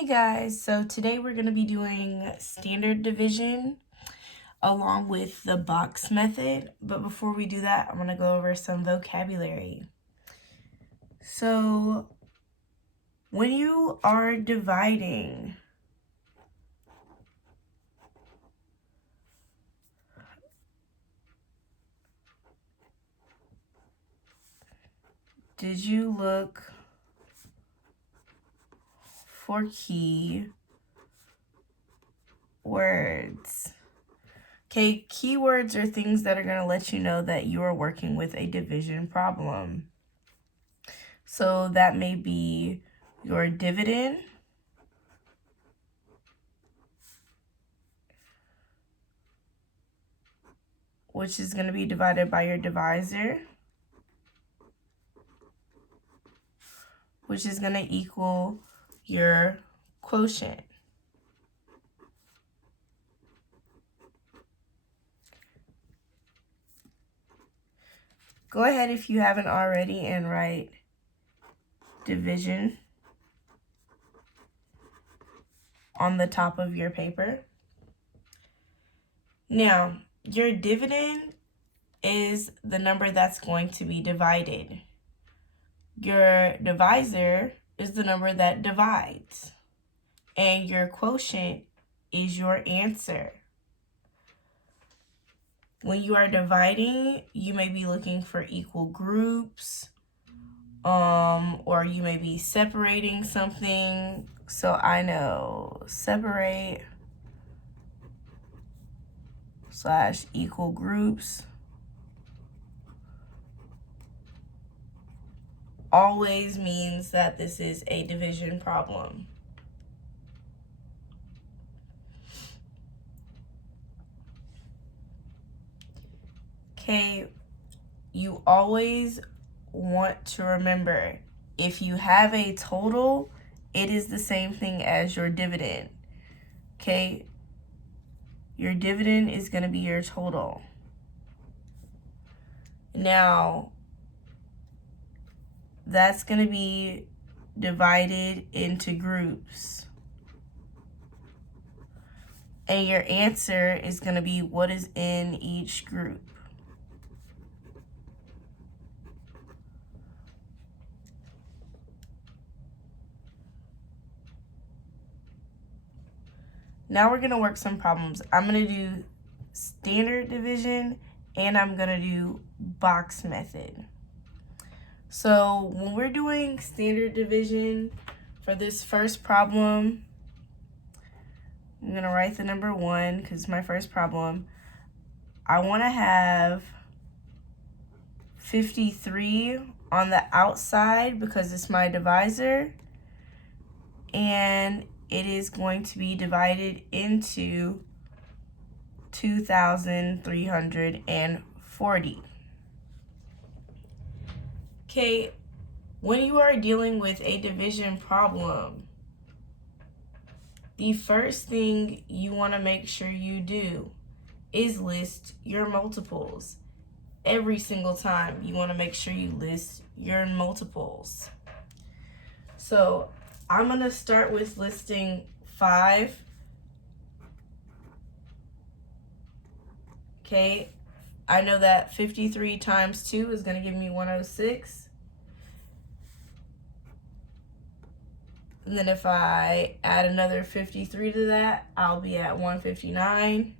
Hey guys, so today we're going to be doing standard division along with the box method. But before we do that, I'm going to go over some vocabulary. So when you are dividing, did you look for key words? Okay, keywords are things that are going to let you know that you are working with a division problem. So that may be your dividend, which is going to be divided by your divisor, which is going to equal your quotient. Go ahead if you haven't already and write division on the top of your paper. Now, your dividend is the number that's going to be divided. Your divisor is the number that divides. And your quotient is your answer. When you are dividing, you may be looking for equal groups, or you may be separating something. So I know separate / equal groups always means that this is a division problem. Okay, you always want to remember, if you have a total, it is the same thing as your dividend. Okay, your dividend is going to be your total. Now, that's going to be divided into groups. And your answer is going to be what is in each group. Now we're going to work some problems. I'm going to do standard division and I'm going to do box method. So when we're doing standard division for this first problem, I'm going to write the number 1 because it's my first problem. I want to have 53 on the outside because it's my divisor, and it is going to be divided into 2,340. Okay, when you are dealing with a division problem, the first thing you want to make sure you do is list your multiples. Every single time you want to make sure you list your multiples. So I'm going to start with listing 5. Okay, I know that 53 times 2 is going to give me 106. And then if I add another 53 to that, I'll be at 159.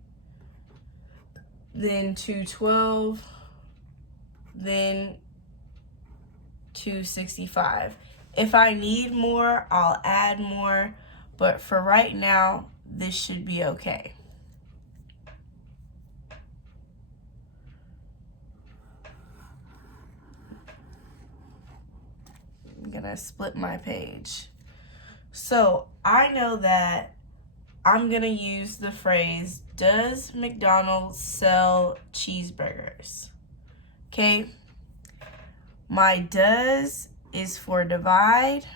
Then 212. Then 265. If I need more, I'll add more. But for right now, this should be okay. I'm going to split my page. So I know that I'm going to use the phrase, does McDonald's sell cheeseburgers? Okay. My does is for divide.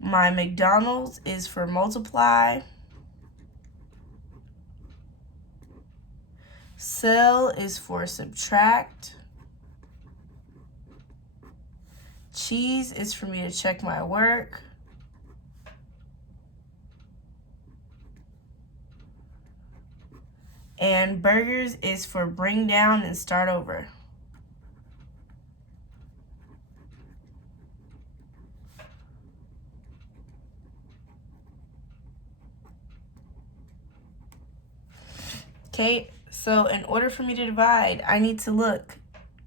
My McDonald's is for multiply. Sell is for subtract. Cheese is for me to check my work. And burgers is for bring down and start over. Okay, so in order for me to divide, I need to look.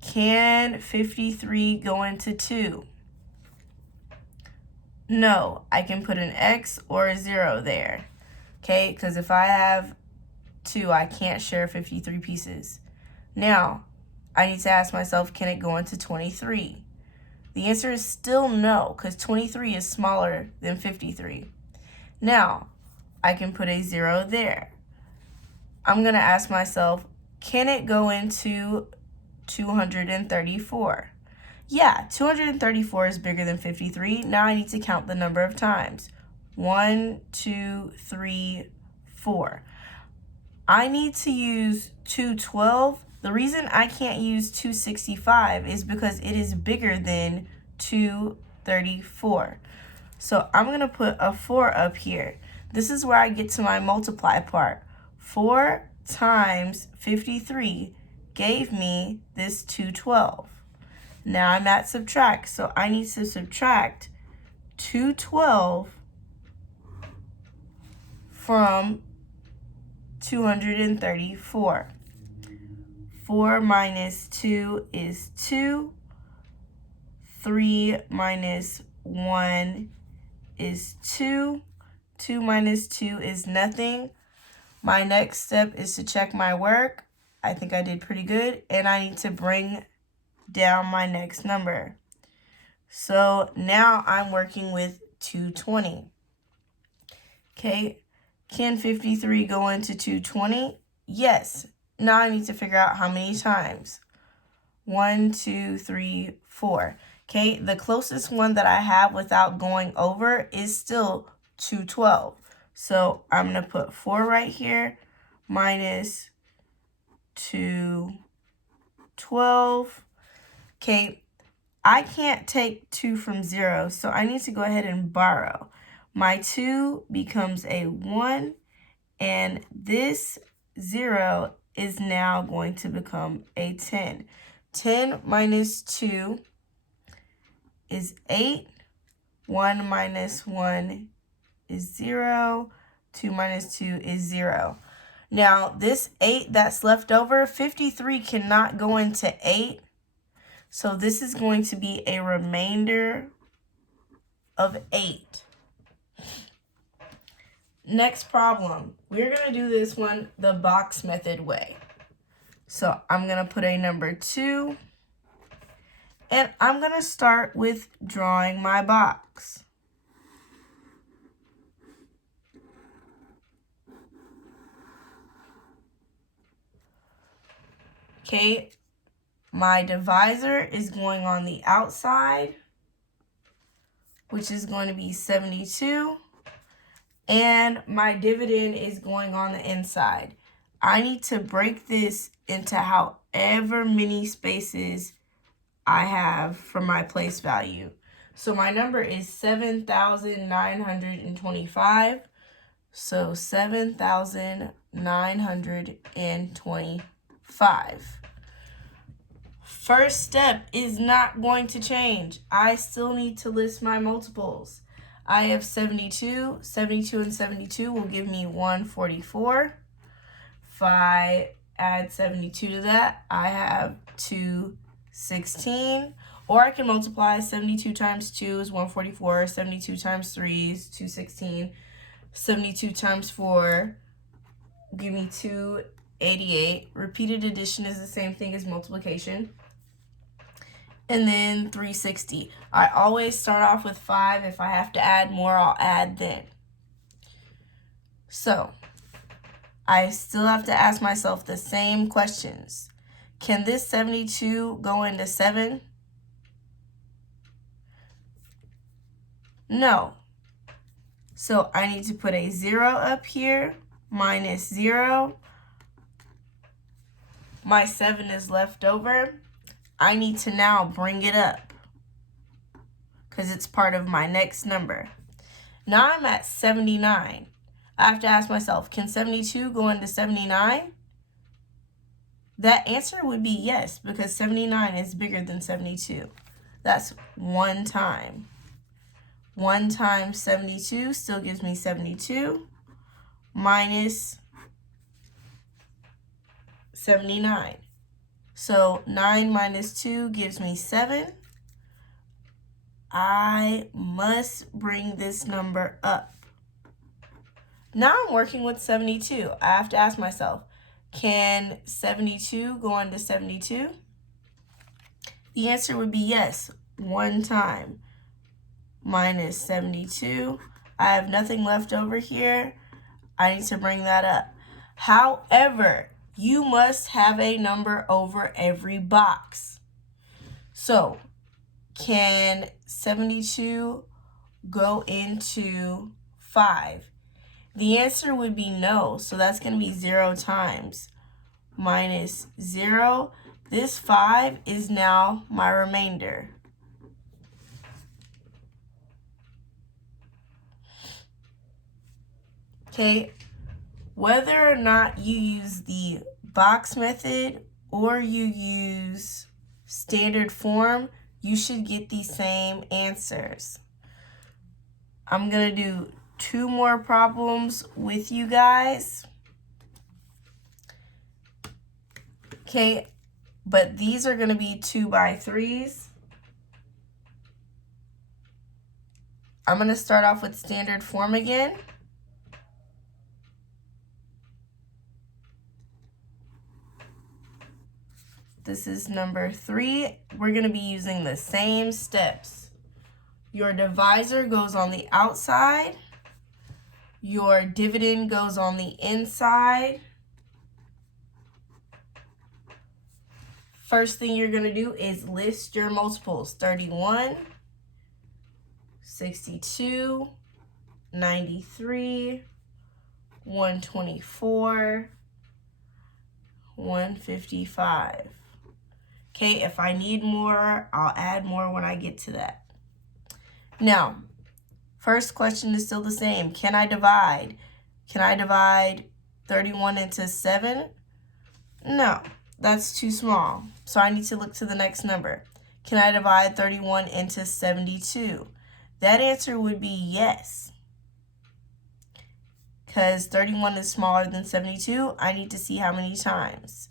Can 53 go into 2? No, I can put an X or a 0 there. Okay, because if I have 2, I can't share 53 pieces. Now, I need to ask myself, can it go into 23? The answer is still no, because 23 is smaller than 53. Now, I can put a 0 there. I'm going to ask myself, can it go into 234? Yeah, 234 is bigger than 53. Now I need to count the number of times. 1, 2, 3, 4. I need to use 212. The reason I can't use 265 is because it is bigger than 234. So I'm going to put a 4 up here. This is where I get to my multiply part. 4 times 53 gave me this 212. Now I'm at subtract, so I need to subtract 212 from 234. 4 minus 2 is 2. 3 minus 1 is 2. 2 minus 2 is nothing. My next step is to check my work. I think I did pretty good, and I need to bring down my next number. So now I'm working with 220. Okay, can 53 go into 220? Yes. Now I need to figure out how many times. 1, 2, 3, 4. Okay, the closest one that I have without going over is still 212. So I'm going to put 4 right here minus 212. Okay, I can't take 2 from 0, so I need to go ahead and borrow. My 2 becomes a 1, and this 0 is now going to become a 10. 10 minus 2 is 8. 1 minus 1 is 0. 2 minus 2 is 0. Now, this 8 that's left over, 53 cannot go into 8. So this is going to be a remainder of 8. Next problem. We're going to do this one the box method way. So I'm going to put a number 2. And I'm going to start with drawing my box. Okay, my divisor is going on the outside, which is going to be 72. And my dividend is going on the inside. I need to break this into however many spaces I have for my place value. So my number is 7,925. So 7,925. First step is not going to change. I still need to list my multiples. I have 72. 72 and 72 will give me 144. If I add 72 to that, I have 216. Or I can multiply 72 times 2 is 144. 72 times 3 is 216. 72 times 4 will give me 288. Repeated addition is the same thing as multiplication. And then 360. I always start off with 5. If I have to add more, I'll add then. So, I still have to ask myself the same questions. Can this 72 go into 7? No. So, I need to put a 0 up here, minus 0. My 7 is left over. I need to now bring it up. because it's part of my next number. Now I'm at 79. I have to ask myself, can 72 go into 79? That answer would be yes, because 79 is bigger than 72. That's 1 time. 1 times 72 still gives me 72 minus 79. So 9 minus 2 gives me 7. I must bring this number up. Now I'm working with 72. I have to ask myself, can 72 go into 72? The answer would be yes, 1 time minus 72. I have nothing left over here. I need to bring that up. However, you must have a number over every box. So, can 72 go into 5? The answer would be no, so that's going to be 0 times minus 0. This 5 is now my remainder. Okay, whether or not you use the box method or you use standard form, you should get the same answers. I'm going to do 2 more problems with you guys. Okay, but these are going to be 2 by 3s. I'm going to start off with standard form again. This is number 3. We're going to be using the same steps. Your divisor goes on the outside. Your dividend goes on the inside. First thing you're going to do is list your multiples. 31, 62, 93, 124, 155. Okay, if I need more, I'll add more when I get to that. Now, first question is still the same. Can I divide? Can I divide 31 into 7? No, that's too small. So I need to look to the next number. Can I divide 31 into 72? That answer would be yes. Because 31 is smaller than 72, I need to see how many times.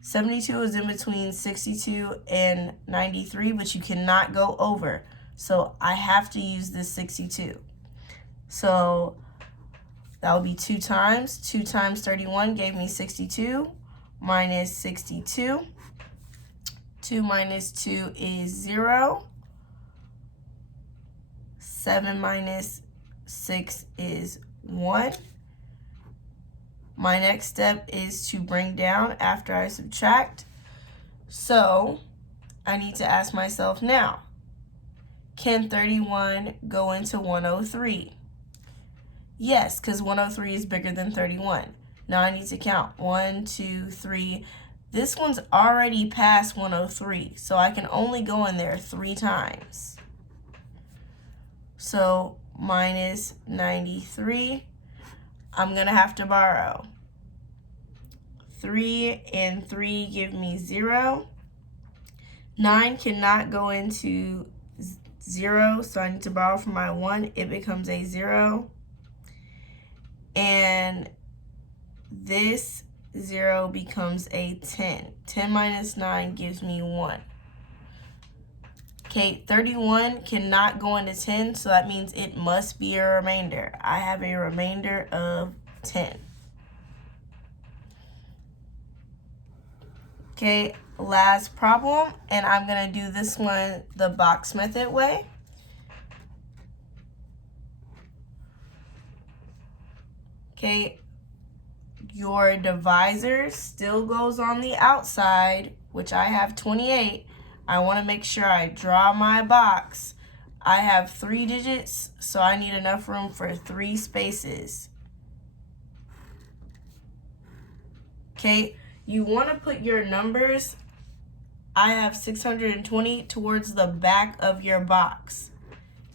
72 is in between 62 and 93, but you cannot go over. So I have to use this 62. So that will be 2 times. 2 times 31 gave me 62 minus 62. 2 minus 2 is 0. 7 minus 6 is 1. My next step is to bring down after I subtract. So I need to ask myself now, can 31 go into 103? Yes, because 103 is bigger than 31. Now I need to count 1, 2, 3. This one's already past 103, so I can only go in there 3 times. So minus 93. I'm going to have to borrow. 3 and 3 give me 0. 9 cannot go into 0, so I need to borrow from my 1. It becomes a 0. And this 0 becomes a 10. 10 minus 9 gives me 1. Okay, 31 cannot go into 10, so that means it must be a remainder. I have a remainder of 10. Okay, last problem, and I'm going to do this one the box method way. Okay, your divisor still goes on the outside, which I have 28. I want to make sure I draw my box. I have 3 digits, so I need enough room for 3 spaces. Okay, you want to put your numbers, I have 620, towards the back of your box.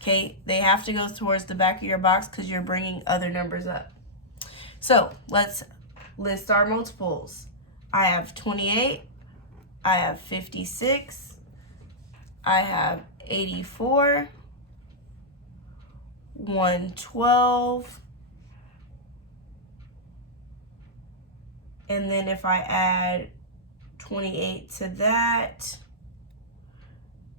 Okay, they have to go towards the back of your box because you're bringing other numbers up. So let's list our multiples. I have 28, I have 56, I have 84, 112, and then if I add 28 to that,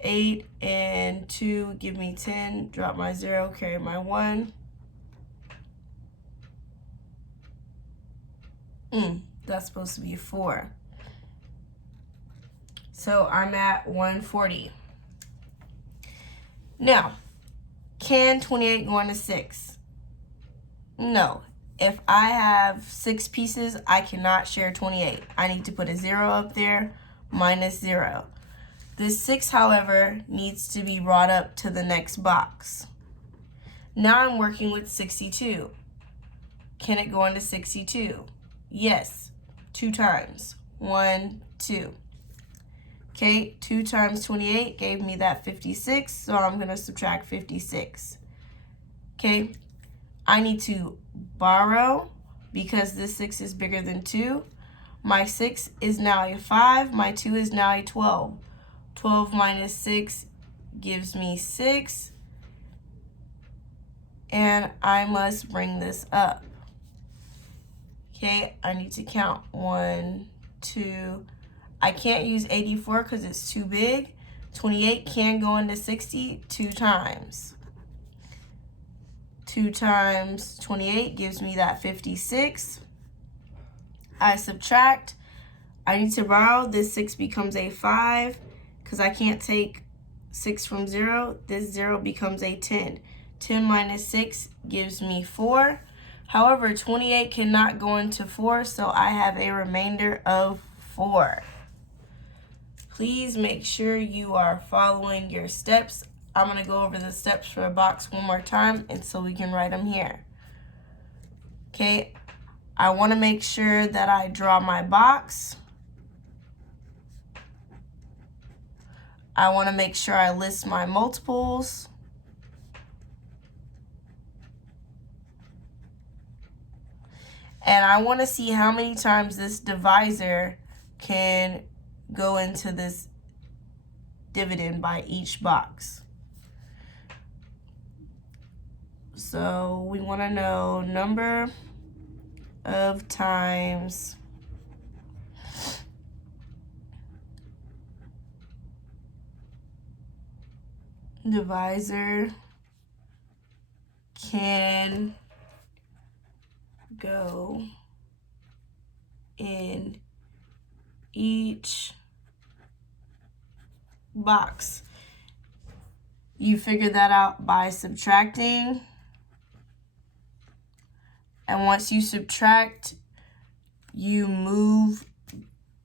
8 and 2 give me 10, drop my 0, carry my 1. That's supposed to be 4. So I'm at 140. Now, can 28 go into 6? No. If I have 6 pieces, I cannot share 28. I need to put a 0 up there, minus 0. This 6, however, needs to be brought up to the next box. Now I'm working with 62. Can it go into 62? Yes, 2 times. 1, 2. Okay, 2 times 28 gave me that 56, so I'm going to subtract 56. Okay, I need to borrow because this 6 is bigger than 2. My 6 is now a 5, my 2 is now a 12. 12 minus 6 gives me 6, and I must bring this up. Okay, I need to count 1, 2. I can't use 84 because it's too big. 28 can go into 60 2 times. 2 times 28 gives me that 56. I subtract. I need to borrow. This 6 becomes a 5 because I can't take 6 from 0. This 0 becomes a 10. 10 minus 6 gives me 4. However, 28 cannot go into 4, so I have a remainder of 4. Please make sure you are following your steps. I'm going to go over the steps for a box one more time and so we can write them here. Okay, I want to make sure that I draw my box. I want to make sure I list my multiples. And I want to see how many times this divisor can go into this dividend by each box. So we want to know number of times divisor can go in each box. You figure that out by subtracting. And once you subtract, you move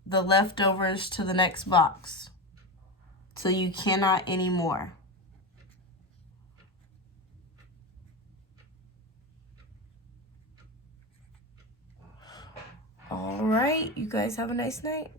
the leftovers to the next box. So you cannot anymore. All right, you guys have a nice night.